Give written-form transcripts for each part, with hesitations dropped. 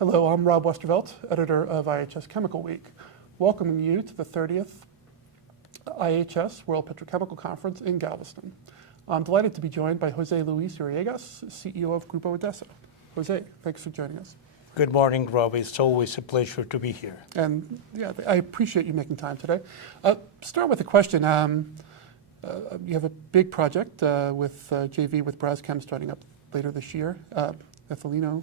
Hello, I'm Rob Westervelt, editor of IHS Chemical Week, welcoming you to the 30th IHS World Petrochemical Conference in Galveston. I'm delighted to be joined by Jose Luis Uriegas, CEO of Grupo Idesa. Jose, thanks for joining us. Good morning, Rob. It's always a pleasure to be here. And yeah, I appreciate you making time today. Start with a question. You have a big project with JV with Braschem starting up later this year, Ethyleno.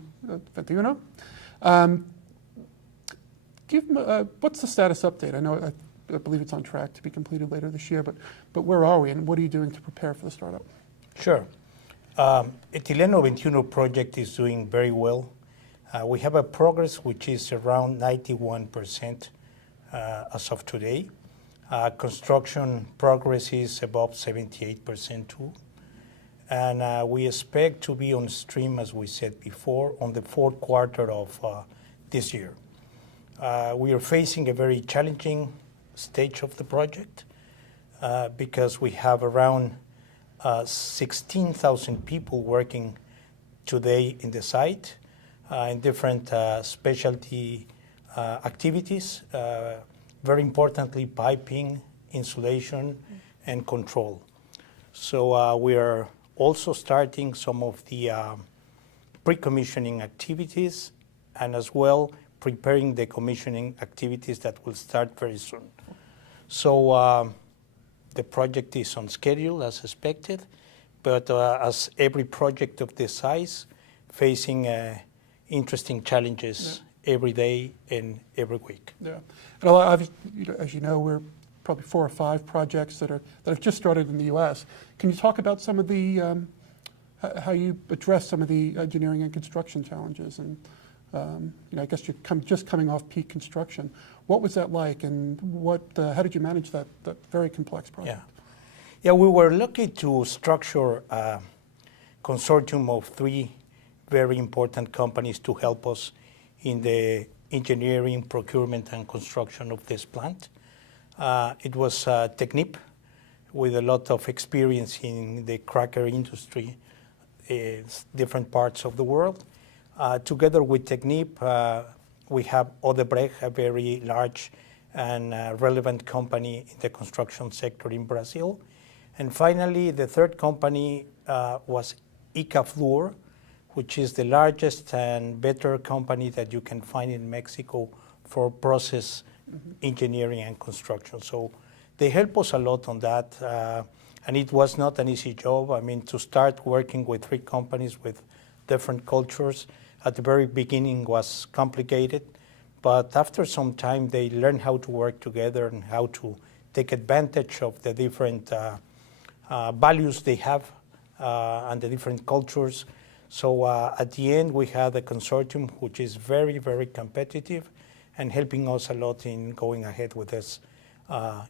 What's the status update? I believe it's on track to be completed later this year, but where are we and what are you doing to prepare for the startup? Sure. Ethyleno 21 project is doing very well. We have a progress which is around 91% as of today. Construction progress is above 78% too. And we expect to be on stream, as we said before, on the fourth quarter of this year. We are facing a very challenging stage of the project because we have around 16,000 people working today in the site in different specialty activities, very importantly piping, insulation, and control. So we are also starting some of the pre-commissioning activities and as well preparing the commissioning activities that will start very soon. So the project is on schedule as expected, but as every project of this size, facing interesting challenges every day and every week. Yeah, and as you know, we're probably 4 or 5 projects that have just started in the U.S. Can you talk about some of the how you address some of the engineering and construction challenges? And I guess you're just coming off peak construction. What was that like, and how did you manage that very complex project? Yeah, we were lucky to structure a consortium of 3 very important companies to help us in the engineering, procurement, and construction of this plant. It was Technip, with a lot of experience in the cracker industry in different parts of the world. Together with Technip, we have Odebrecht, a very large and relevant company in the construction sector in Brazil. And finally, the third company was Icafluor, which is the largest and better company that you can find in Mexico for process engineering and construction. So they help us a lot on that. And it was not an easy job. I mean, to start working with 3 companies with different cultures at the very beginning was complicated. But after some time, they learned how to work together and how to take advantage of the different values they have and the different cultures. So at the end, we had a consortium which is very, very competitive and helping us a lot in going ahead with this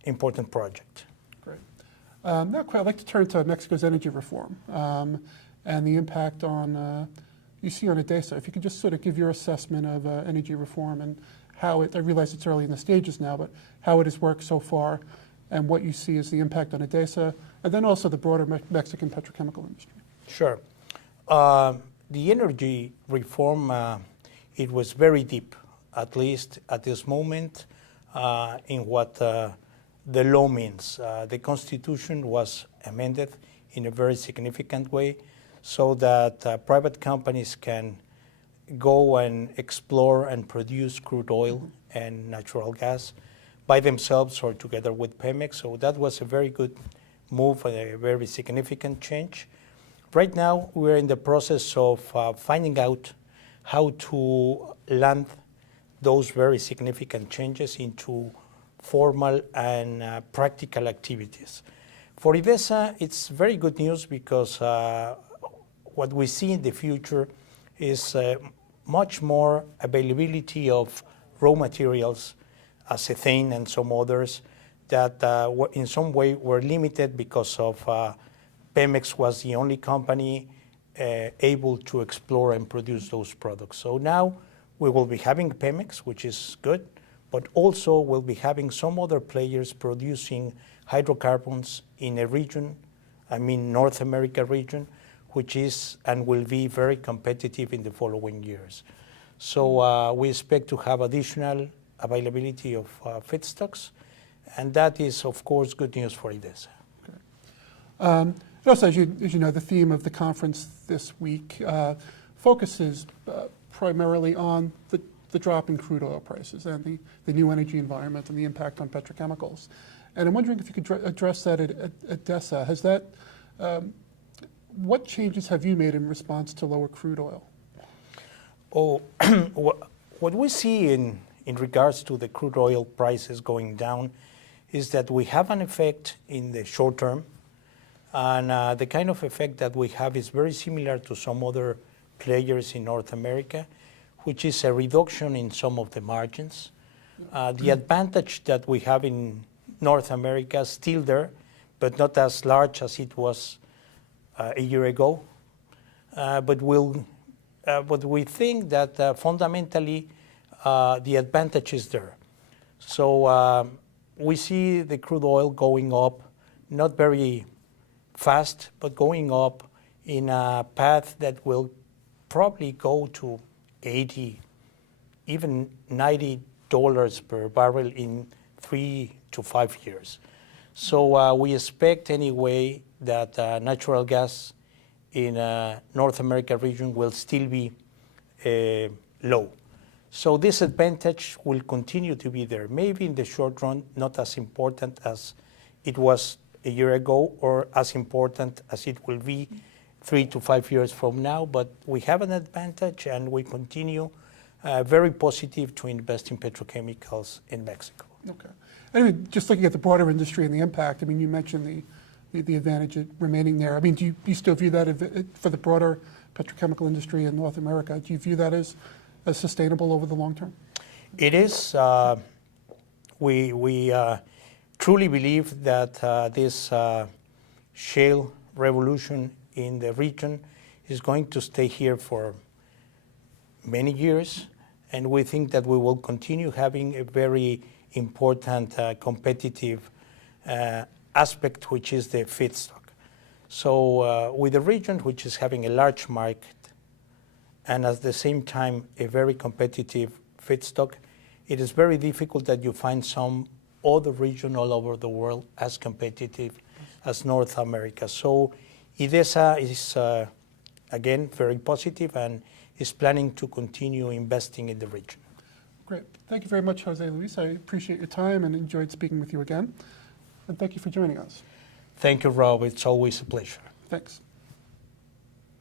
important project. Great. Now, I'd like to turn to Mexico's energy reform and the impact on you see on Idesa. If you could just sort of give your assessment of energy reform and how I realize it's early in the stages now, but how it has worked so far and what you see as the impact on Idesa, and then also the broader Mexican petrochemical industry. Sure. The energy reform, it was very deep, at least at this moment, in what the law means. The Constitution was amended in a very significant way so that private companies can go and explore and produce crude oil and natural gas by themselves or together with Pemex. So that was a very good move and a very significant change. Right now, we're in the process of finding out how to land those very significant changes into formal and practical activities. For Idesa, it's very good news because what we see in the future is much more availability of raw materials, as ethane and some others, that in some way were limited because of Pemex was the only company able to explore and produce those products. So now we will be having Pemex, which is good, but also we'll be having some other players producing hydrocarbons in a region, I mean North America region, which is and will be very competitive in the following years. So we expect to have additional availability of feedstocks, and that is, of course, good news for Idesa. Also, as you know, the theme of the conference this week focuses primarily on the drop in crude oil prices and the new energy environment and the impact on petrochemicals. And I'm wondering if you could address that at Idesa. Has that, what changes have you made in response to lower crude oil? Oh, what we see in regards to the crude oil prices going down is that we have an effect in the short term, and the kind of effect that we have is very similar to some other players in North America, which is a reduction in some of the margins. The advantage that we have in North America is still there, but not as large as it was a year ago. But we think that fundamentally the advantage is there. So we see the crude oil going up, not very fast, but going up in a path that will probably go to 80, even $90 per barrel in 3 to 5 years. So we expect anyway that natural gas in North America region will still be low. So this advantage will continue to be there. Maybe in the short run, not as important as it was a year ago or as important as it will be 3 to 5 years from now, but we have an advantage and we continue very positive to invest in petrochemicals in Mexico. Okay. Anyway, just looking at the broader industry and the impact, I mean, you mentioned the advantage of remaining there. I mean, do you still view that for the broader petrochemical industry in North America? Do you view that as sustainable over the long term? It is. We truly believe that this shale revolution in the region is going to stay here for many years, and we think that we will continue having a very important competitive aspect, which is the feedstock. So with the region which is having a large market and at the same time a very competitive feedstock, it is very difficult that you find some other region all over the world as competitive as North America. So Idesa is, again, very positive and is planning to continue investing in the region. Great. Thank you very much, Jose Luis. I appreciate your time and enjoyed speaking with you again. And thank you for joining us. Thank you, Rob. It's always a pleasure. Thanks.